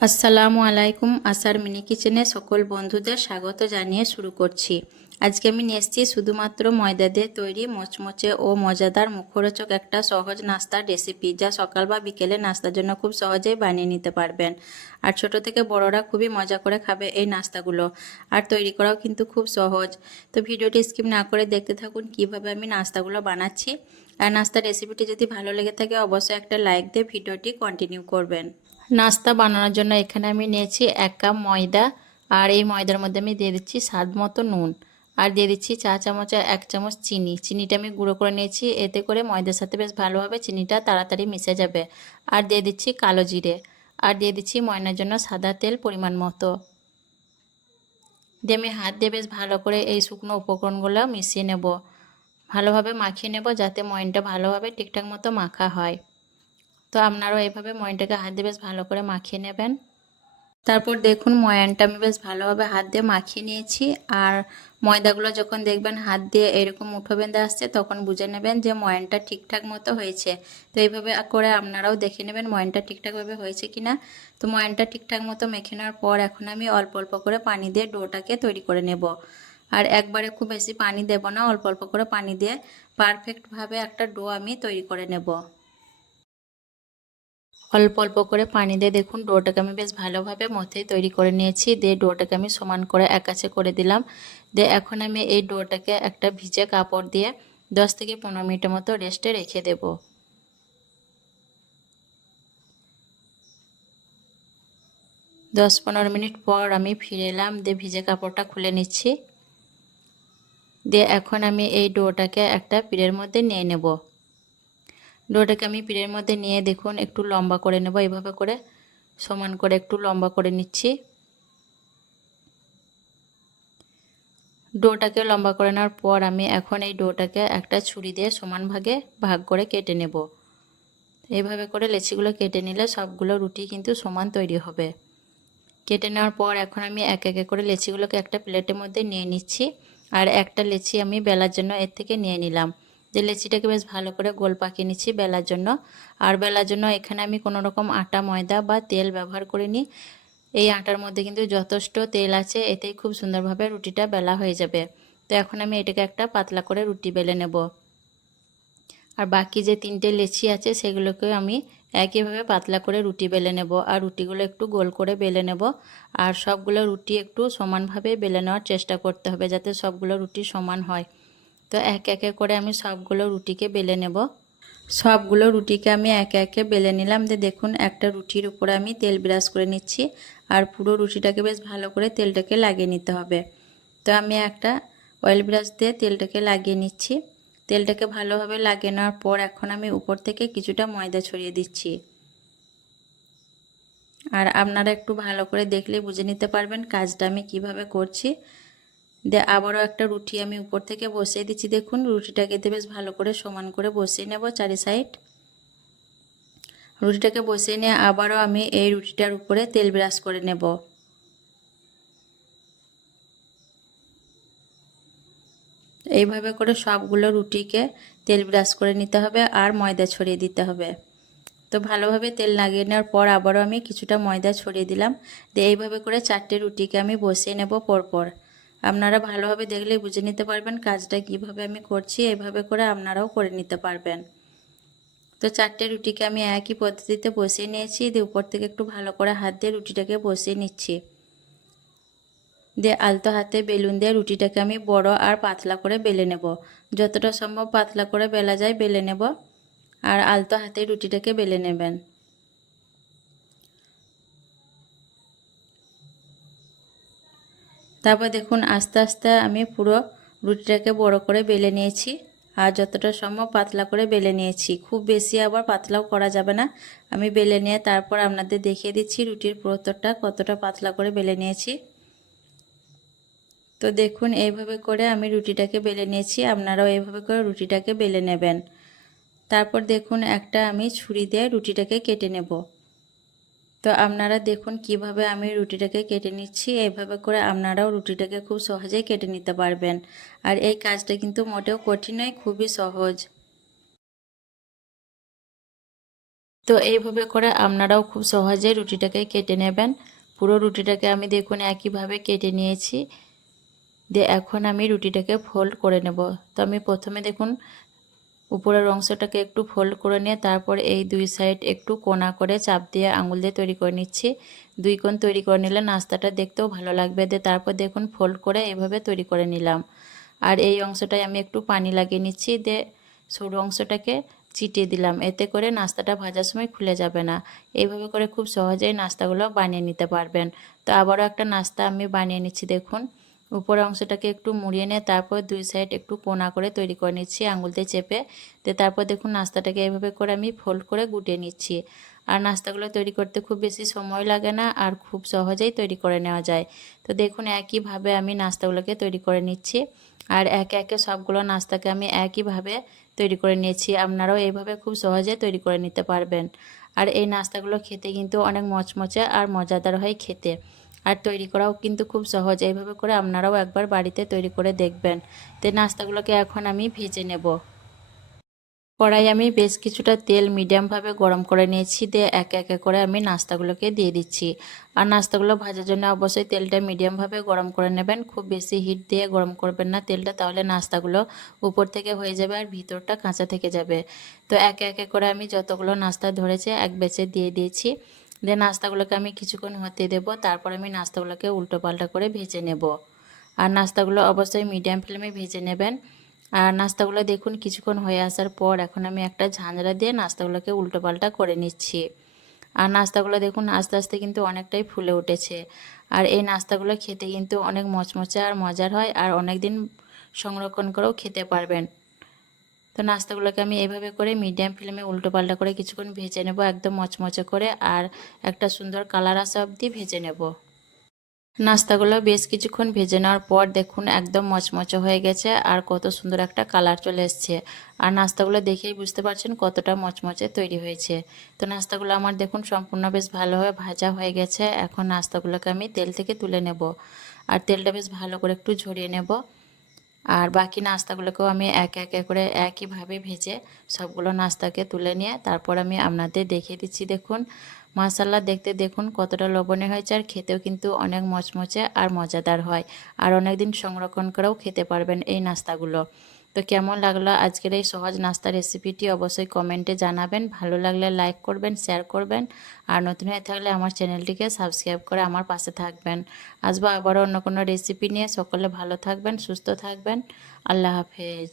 আসসালামু আলাইকুম, আসার মিনি কিচেনে সকল বন্ধুদের স্বাগত জানিয়ে শুরু করছি। আজকে আমি নিয়ে এসেছি শুধুমাত্র ময়দা দিয়ে তৈরি মচমচে ও মজাদার মুখরোচক একটা সহজ নাস্তার রেসিপি যা সকাল বা বিকেলে নাস্তার জন্য খুব সহজেই বানিয়ে নিতে পারবেন। আর ছোট থেকে বড়রা খুবই মজা করে খাবে এই নাস্তাগুলো। আর তৈরি করাও কিন্তু খুব সহজ। তো ভিডিওটি স্কিপ না করে দেখতে থাকুন কীভাবে আমি নাস্তাগুলো বানাচ্ছি। আর নাস্তার রেসিপিটি যদি ভালো লেগে থাকে, অবশ্যই একটা লাইক দিয়ে ভিডিওটি কন্টিনিউ করবেন। নাস্তা বানানোর জন্য এখানে আমি নিয়েছি এক কাপ ময়দা আর এই ময়দার মধ্যে আমি দিয়ে দিচ্ছি স্বাদ মতো নুন। আর দিয়ে দিচ্ছি চা চামচ এক চামচ চিনি। চিনিটা আমি গুঁড়ো করে নিয়েছি, এতে করে ময়দার সাথে বেশ ভালোভাবে চিনিটা তাড়াতাড়ি মিশে যাবে। আর দিয়ে দিচ্ছি কালো জিরে। আর দিয়ে দিচ্ছি ময়নার জন্য সাদা তেল পরিমাণ মতো। দিয়ে আমি হাত দিয়ে বেশ ভালো করে এই শুকনো উপকরণগুলো মিশিয়ে নেব। ভালোভাবে মাখিয়ে নেব যাতে ময়নটা ভালোভাবে ঠিকঠাক মতো মাখা হয়। তো আপনারাও এইভাবে ময়নটাকে হাত দিয়ে বেশ ভালো করে মাখিয়ে নেবেন। তারপর দেখুন ময়ানটা আমি বেশ ভালোভাবে হাত দিয়ে মাখিয়ে নিয়েছি। আর ময়দাগুলো যখন দেখবেন হাত দিয়ে এরকম মুঠো বেঁধে আসছে, তখন বুঝে নেবেন যে ময়ানটা ঠিকঠাক মতো হয়েছে। তো এইভাবে করে আপনারাও দেখে নেবেন ময়ানটা ঠিকঠাকভাবে হয়েছে কি না তো ময়ানটা ঠিকঠাক মতো মেখে নেওয়ার পর এখন আমি অল্প অল্প করে পানি দিয়ে ডোটাকে তৈরি করে নেব। আর একবারে খুব বেশি পানি দেব না, অল্প অল্প করে পানি দিয়ে পারফেক্টভাবে একটা ডো আমি তৈরি করে নেব। অল্প অল্প করে পানি দিয়ে দেখুন ডোটাকে আমি বেশ ভালোভাবে মধ্যেই তৈরি করে নিয়েছি। দিয়ে ডোটাকে আমি সমান করে একাছে করে দিলাম। দিয়ে এখন আমি এই ডোটাকে একটা ভিজে কাপড় দিয়ে দশ থেকে পনেরো মিনিটের মতো রেস্টে রেখে দেব। দশ, পনেরো মিনিট পর আমি ফিরে এলাম। দিয়ে ভিজে কাপড়টা খুলে নিচ্ছি। দিয়ে এখন আমি এই ডোটাকে একটা পিড়ের মধ্যে নিয়ে নেব। ডোটাকে আমি পিড়ের মধ্যে নিয়ে দেখুন, একটু লম্বা করে নেব, এভাবে করে, সমান করে একটু লম্বা করে নিচ্ছি। ডোটাকে লম্বা করে নেওয়ার পর আমি এখন এই ডোটাকে একটা ছুরি দিয়ে সমান ভাগে ভাগ করে কেটে নেব। এইভাবে করে লেচিগুলো কেটে নিলে সবগুলো রুটি কিন্তু সমান তৈরি হবে। কেটে নেওয়ার পর এখন আমি এক একে করে লেচিগুলোকে একটা প্লেটের মধ্যে নিয়ে নিচ্ছি, আর একটা লেচি আমি বেলার জন্য এর থেকে নিয়ে নিলাম। যে লেচিটাকে বেশ ভালো করে গোল পাকিয়ে নিচ্ছি বেলার জন্য। আর বেলার জন্য এখানে আমি কোনো রকম আটা, ময়দা বা তেল ব্যবহার করিনি। এই আটার মধ্যে কিন্তু যথেষ্ট তেল আছে, এতেই খুব সুন্দরভাবে রুটিটা বেলা হয়ে যাবে। তো এখন আমি এটাকে একটা পাতলা করে রুটি বেলে নেব। আর বাকি যে তিনটে লেচি আছে সেগুলোকে আমি একইভাবে পাতলা করে রুটি বেলে নেব। আর রুটিগুলো একটু গোল করে বেলে নেব। আর সবগুলো রুটি একটু সমানভাবে বেলে নেওয়ার চেষ্টা করতে হবে যাতে সবগুলো রুটি সমান হয়। তো এক একে করে আমি সবগুলো রুটিকে বেলে নেব। সবগুলো রুটিকে আমি একে একে বেলে নিলাম। যে দেখুন, একটা রুটির উপরে আমি তেল ব্রাশ করে নিচ্ছি আর পুরো রুটিটাকে বেশ ভালো করে তেলটাকে লাগিয়ে নিতে হবে। তো আমি একটা অয়েল ব্রাশ দিয়ে তেলটাকে লাগিয়ে নিচ্ছি। তেলটাকে ভালোভাবে লাগিয়ে নেওয়ার পর এখন আমি উপর থেকে কিছুটা ময়দা ছড়িয়ে দিচ্ছি। আর আপনারা একটু ভালো করে দেখলে বুঝে নিতে পারবেন কাজটা আমি কীভাবে করছি। দিয়ে আবারও একটা রুটি আমি উপর থেকে বসিয়ে দিচ্ছি। দেখুন রুটিটাকে বেশ ভালো করে সমান করে বসিয়ে নেব চারি সাইড। রুটিটাকে বসিয়ে নিয়ে আবারও আমি এই রুটিটার উপরে তেল ব্রাশ করে নেব। এইভাবে করে সবগুলো রুটিকে তেল ব্রাশ করে নিতে হবে আর ময়দা ছড়িয়ে দিতে হবে। তো ভালোভাবে তেল লাগিয়ে নেওয়ার পর আবারও আমি কিছুটা ময়দা ছড়িয়ে দিলাম। দিয়ে এইভাবে করে চারটে রুটিকে আমি বসিয়ে নেব পরপর। আপনারা ভালোভাবে দেখলে বুঝে নিতে পারবেন কাজটা কীভাবে আমি করছি এইভাবে করে আপনারাও করে নিতে পারবেন। তো চারটে রুটিকে আমি একই পদ্ধতিতে বসিয়ে নিয়েছি। দিয়ে উপর থেকে একটু ভালো করে হাত দিয়ে রুটিটাকে বসিয়ে নিচ্ছি। দিয়ে আলতো হাতে বেলুন দিয়ে রুটিটাকে আমি বড় আর পাতলা করে বেলে নেব। যতটা সম্ভব পাতলা করে বেলা যায় বেলে নেব। আর আলতো হাতে রুটিটাকে বেলে নেবেন। তারপর দেখুন আস্তে আস্তে আমি পুরো রুটিটাকে বড় করে বেলে নিয়েছি। আর যতটা সম্ভব পাতলা করে বেলে নিয়েছি। খুব বেশি আবার পাতলাও করা যাবে না। আমি বেলে নিয়ে তারপর আপনাদের দেখিয়ে দিচ্ছি রুটির পুরোতরটা কতটা পাতলা করে বেলে নিয়েছি। তো দেখুন এইভাবে করে আমি রুটিটাকে বেলে নিয়েছি। আপনারাও এইভাবে করে রুটিটাকে বেলে নেবেন। তারপর দেখুন একটা আমি ছুরি দিয়ে রুটিটাকে কেটে নেব। তো আপনারা দেখুন কীভাবে আমি রুটিটাকে কেটে নিচ্ছি। এইভাবে করে আপনারাও রুটিটাকে খুব সহজেই কেটে নিতে পারবেন। আর এই কাজটা কিন্তু মোটেও কঠিন নয়, খুবই সহজ। তো এইভাবে করে আপনারাও খুব সহজেই রুটিটাকে কেটে নেবেন। পুরো রুটিটাকে আমি দেখুন একইভাবে কেটে নিয়েছি। দিয়ে এখন আমি রুটিটাকে ফোল্ড করে নেব। তো আমি প্রথমে দেখুন উপরের অংশটাকে একটু ফোল্ড করে নিয়ে তারপর এই দুই সাইড একটু কোনা করে চাপ দিয়ে আঙুল দিয়ে তৈরি করে নিচ্ছি। দুই কোণ তৈরি করে নিলে নাস্তাটা দেখতেও ভালো লাগবে। দিয়ে তারপর দেখুন ফোল্ড করে এভাবে তৈরি করে নিলাম। আর এই অংশটায় আমি একটু পানি লাগিয়ে নিচ্ছি। দিয়ে সরু অংশটাকে চিটিয়ে দিলাম। এতে করে নাস্তাটা ভাজার সময় খুলে যাবে না। এইভাবে করে খুব সহজেই নাস্তাগুলো বানিয়ে নিতে পারবেন। তো আবারও একটা নাস্তা আমি বানিয়ে নিচ্ছি, দেখুন। উপরের অংশটাকে একটু মুড়িয়ে নিয়ে তারপর দুই সাইড একটু কোনা করে তৈরি করে নিচ্ছি আঙুল দিয়ে চেপে। দিয়ে তারপর দেখুন নাস্তাটাকে এভাবে করে আমি ফোল্ড করে গুটিয়ে নিচ্ছি। আর নাস্তাগুলো তৈরি করতে খুব বেশি সময় লাগে না আর খুব সহজেই তৈরি করে নেওয়া যায়। তো দেখুন একইভাবে আমি নাস্তাগুলোকে তৈরি করে নিচ্ছি। আর একে একে সবগুলো নাস্তাকে আমি একইভাবে তৈরি করে নিয়েছি। আপনারাও এইভাবে খুব সহজে তৈরি করে নিতে পারবেন। আর এই নাস্তাগুলো খেতে কিন্তু অনেক মচমচে আর মজাদার হয় খেতে। আর তৈরি করাও কিন্তু খুব সহজ। এইভাবে করে আপনারাও একবার বাড়িতে তৈরি করে দেখবেন। তো নাস্তাগুলোকে এখন আমি ভেজে নেব। কড়াই আমি বেশ কিছুটা তেল মিডিয়ামভাবে গরম করে নিয়েছি। দিয়ে একে একে করে আমি নাস্তাগুলোকে দিয়ে দিচ্ছি। আর নাস্তাগুলো ভাজার জন্য অবশ্যই তেলটা মিডিয়ামভাবে গরম করে নেবেন। খুব বেশি হিট দিয়ে গরম করবেন না তেলটা, তাহলে নাস্তাগুলো উপর থেকে হয়ে যাবে আর ভিতরটা কাঁচা থেকে যাবে। তো একে একে করে আমি যতগুলো নাস্তা ধরেছে, এক বেচে দিয়ে দিয়েছি। দিয়ে নাস্তাগুলোকে আমি কিছুক্ষণ হতে দেব, তারপর আমি নাস্তাগুলোকে উল্টো পাল্টা করে ভেজে নেব। আর নাস্তাগুলো অবশ্যই মিডিয়াম ফ্লেমে ভেজে নেবেন। আর নাস্তাগুলো দেখুন কিছুক্ষণ হয়ে আসার পর এখন আমি একটা ঝাঁঝরা দিয়ে নাস্তাগুলোকে উল্টো পাল্টা করে নিচ্ছি। আর নাস্তাগুলো দেখুন আস্তে আস্তে কিন্তু অনেকটাই ফুলে উঠেছে। আর এই নাস্তাগুলো খেতে কিন্তু অনেক মচমচে আর মজার হয়, আর অনেক দিন সংরক্ষণ করেও খেতে পারবেন। তো নাস্তাগুলোকে আমি এভাবে করে মিডিয়াম ফ্লেমে উল্টো পাল্টা করে কিছুক্ষণ ভেজে নেব, একদম মচমচে করে, আর একটা সুন্দর কালার আসা অবধি ভেজে নেব। নাস্তাগুলো বেশ কিছুক্ষণ ভেজে নেওয়ার পর দেখুন একদম মচমচে হয়ে গেছে, আর কত সুন্দর একটা কালার চলে এসছে। আর নাস্তাগুলো দেখেই বুঝতে পারছেন কতটা মচমচে তৈরি হয়েছে। তো নাস্তাগুলো আমার দেখুন সম্পূর্ণ বেশ ভালোভাবে ভাজা হয়ে গেছে, এখন নাস্তাগুলোকে আমি তেল থেকে তুলে নেব। আর তেলটা বেশ ভালো করে একটু ঝরিয়ে নেব। আর বাকি নাস্তাগুলোকেও আমি এক একে করে একইভাবে ভেজে সবগুলো নাস্তাকে তুলে নিয়ে তারপর আমি আপনাদের দেখিয়ে দিচ্ছি। দেখুন মাসাল্লা দেখতে দেখুন কতটা লবণে হয়েছে আর খেতেও কিন্তু অনেক মচমচে আর মজাদার হয়। আর অনেক দিন সংরক্ষণ করেও খেতে পারবেন এই নাস্তাগুলো। তো কেমন লাগল আজকের এই সহজ নাস্তা রেসিপিটি অবশ্যই কমেন্টে জানাবেন। ভালো লাগলে লাইক করবেন শেয়ার করবেন। আর নতুন হয়ে থাকলে আমার চ্যানেলটিকে সাবস্ক্রাইব করে আমার পাশে থাকবেন। আসব আবারও অন্য কোনো রেসিপি নিয়ে। সকলে ভালো থাকবেন, সুস্থ থাকবেন। আল্লাহ হাফেজ।